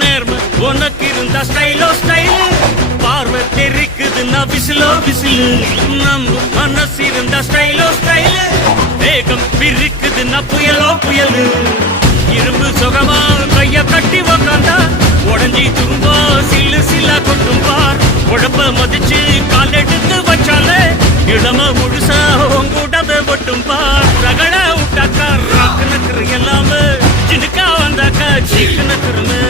நேர்மை உனக்கு இருந்தா ஸ்டைலோ ஸ்டைல் பார்வை தெரிக்குதுன்னா விசிலோ விசிலு நம்ம மனசு இருந்தா ஸ்டைலோ ஸ்டைல் வேகம் பிரிக்குதுன்னா புயலோ புயலு இரும்பு சுகமா கைய கட்டி உக்காந்தா உடஞ்சி துரும்பா சில்லு சில்லா கொட்டும் பார் உடம்ப மதிச்சு கால் எடுத்து வச்சாலே இளம முழுசா உங்கூடத ஒட்டும் பார் ரகட விட்டாக்கா ராக்கு நக்கரு எல்லாமே சினுக்கா வந்தாக்கா சீக்கு நக்கருமே